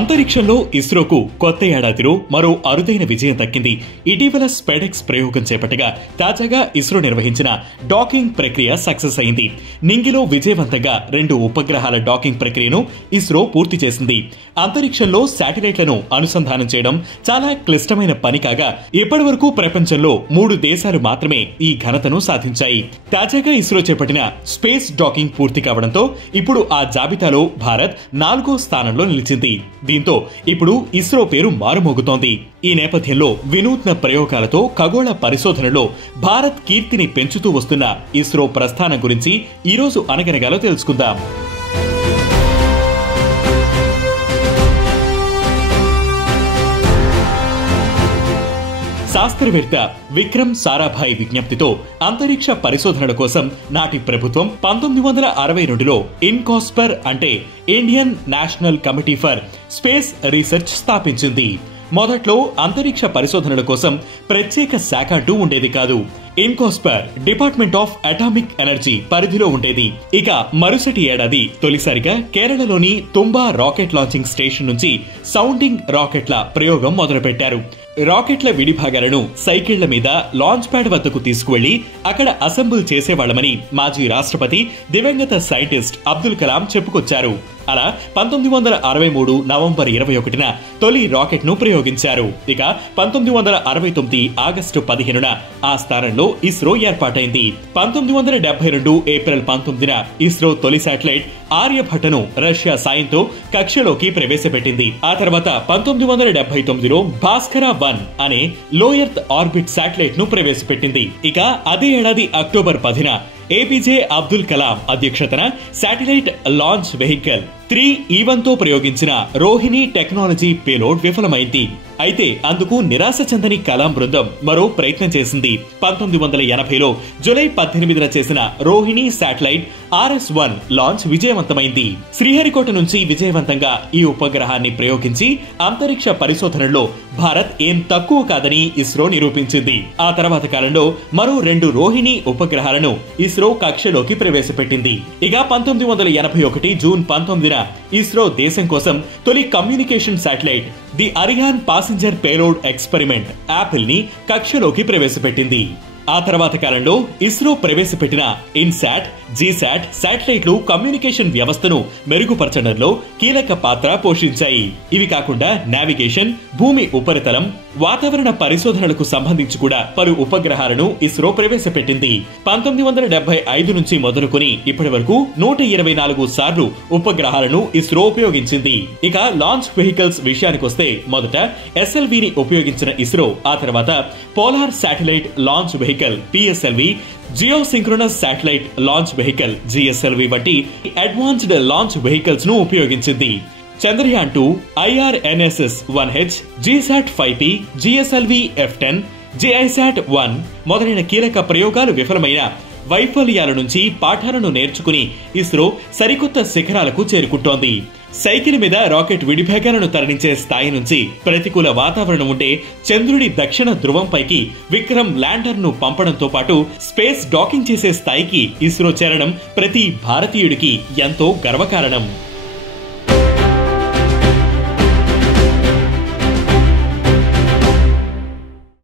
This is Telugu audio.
అంతరిక్షంలో ఇస్రోకు కొత్త ఏడాదిలో మరో అరుదైన విజయం దక్కింది. ఇటీవల స్పెడెక్స్ ప్రయోగం చేపట్టగా తాజాగా ఇస్రో నిర్వహించిన డాకింగ్ ప్రక్రియ సక్సెస్ అయింది. నింగిలో విజయవంతంగా 2 ఉపగ్రహాల డాకింగ్ ప్రక్రియను ఇస్రో పూర్తి చేసింది. అంతరిక్షంలో శాటిలైట్లను అనుసంధానం చేయడం చాలా క్లిష్టమైన పని కాగా ఇప్పటివరకు ప్రపంచంలో 3 దేశాలు మాత్రమే ఈ ఘనతను సాధించాయి. తాజాగా ఇస్రో చేపట్టిన స్పేస్ డాకింగ్ పూర్తి కావడంతో ఇప్పుడు ఆ జాబితాలో భారత్ 4వ స్థానంలో నిలిచింది. దీంతో ఇప్పుడు ఇస్రో పేరు మారుమోగుతోంది. ఈ నేపథ్యంలో వినూత్న ప్రయోగాలతో ఖగోళ పరిశోధనలో భారత్ కీర్తిని పెంచుతూ వస్తున్న ఇస్రో ప్రస్థానం గురించి ఈరోజు అనగనగాలో తెలుసుకుందాం. శాస్త్రవేత్త విక్రమ్ సారాభాయ్ విజ్ఞప్తితో అంతరిక్ష పరిశోధనల కోసం నాటి ప్రభుత్వం 1962లో ఇన్కాస్పర్ అంటే Indian National Committee for Space Research స్థాపించింది. మొదట్లో అంతరిక్ష పరిశోధనల కోసం ప్రత్యేక శాఖ అంటూ ఉండేది కాదు. ఇన్కాస్పర్ డిపార్ట్మెంట్ ఆఫ్ అటామిక్ ఎనర్జీ పరిధిలో ఉండేది. ఇక మరుసటి ఏడాది తొలిసారిగా కేరళలోని తుంబా రాకెట్ లాంచింగ్ స్టేషన్ నుంచి సౌండింగ్ రాకెట్ల ప్రయోగం మొదలుపెట్టారు. రాకెట్ల విడిభాగాలను సైకిళ్ల మీద లాంచ్ ప్యాడ్ వద్దకు తీసుకువెళ్లి అక్కడ అసెంబుల్ చేసేవాళ్లమని మాజీ రాష్ట్రపతి దివంగత సైంటిస్ట్ అబ్దుల్ కలాం చెప్పుకొచ్చారు. అలా 1963 నవంబర్ 21న తొలి రాకెట్ ను ప్రయోగించారు. ఇక 1969 ఆగస్టు 15న ఆ స్థానంలో ఇస్రో ఏర్పాటైంది. 1972 ఏప్రిల్ 19న ఇస్రో తొలి శాటిలైట్ ఆర్యభట్టను రష్యా సాయంతో కక్షలోకి ప్రవేశపెట్టింది. ఆ తర్వాత 1979లో భాస్కర-1 అనే లో ఎర్త్ ఆర్బిట్ శాటిలైట్ ను ప్రవేశపెట్టింది. ఇక అదే ఏడాది అక్టోబర్ 10న ఏపీజే అబ్దుల్ కలాం అధ్యక్షతన శాటిలైట్ లాంచ్ వెహికల్ 3E1తో ప్రయోగించిన రోహిణి టెక్నాలజీ పేలోడ్ విఫలమైంది. అయితే అందుకు నిరాశ చెందని కలాం బృందం మరో ప్రయత్నం చేసింది. 1980లో జూలై 18న చేసిన రోహిణి శాటిలైట్ RS-1 లాంచ్ విజయవంతమైంది. శ్రీహరికోట నుంచి విజయవంతంగా ఈ ఉపగ్రహాన్ని ప్రయోగించి అంతరిక్ష పరిశోధనల్లో భారత్ ఏం తక్కువ కాదని ఇస్రో నిరూపించింది. ఆ తర్వాత కాలంలో మరో 2 రోహిణి ఉపగ్రహాలను ఇస్రో కక్షలోకి ప్రవేశపెట్టింది. ఇక 1981 జూన్ 19న ఇస్రో దేశం కోసం తొలి communication satellite the Arian passenger payload experiment Apple ని కక్షలోకి ప్రవేశపెట్టింది. ఆ తర్వాత కాలంలో ఇస్రో ప్రవేశపెట్టిన ఇన్సాట్, జీసాట్ శాటిలైట్లు కమ్యూనికేషన్ వ్యవస్థను మెరుగుపరచడంలో కీలక పాత్ర పోషించాయి. ఇవి కాకుండా నావిగేషన్, భూమి ఉపరితలం, వాతావరణ పరిశోధనలకు సంబంధించి కూడా పలు ఉపగ్రహాలను ఇస్రో ప్రవేశపెట్టింది. 1975 నుంచి మొదలుకొని ఇప్పటి వరకు 124 సార్లు ఉపగ్రహాలను ఇస్రో ఉపయోగించింది. ఇక లాంచ్ వెహికల్స్ విషయానికొస్తే మొదట SLVని ఉపయోగించిన ఇస్రో ఆ తర్వాత polar satellite launch vehicle PSLV, geosynchronous satellite launch vehicle GSLV వంటి అడ్వాన్స్డ్ లాంచ్ వెహికల్స్ ను ఉపయోగించింది. Chandrayaan 2, IRNSS-1H, GSAT-5P, GSLV F10, GISAT-1 మొదలైన కీలక ప్రయోగాలు విఫలమైన వైఫల్యాల నుంచి పాఠాలను నేర్చుకుని ఇస్రో సరికొత్త శిఖరాలకు చేరుకుంటోంది. సైకిల్ మీద రాకెట్ విడిభాగాలను తరలించే స్థాయి నుంచి ప్రతికూల వాతావరణం ఉండే చంద్రుడి దక్షిణ ధ్రువంపైకి విక్రమ్ ల్యాండర్ ను పంపడంతో పాటు స్పేస్ డాకింగ్ చేసే స్థాయికి ఇస్రో చేరడం ప్రతి భారతీయుడికి ఎంతో గర్వకారణం.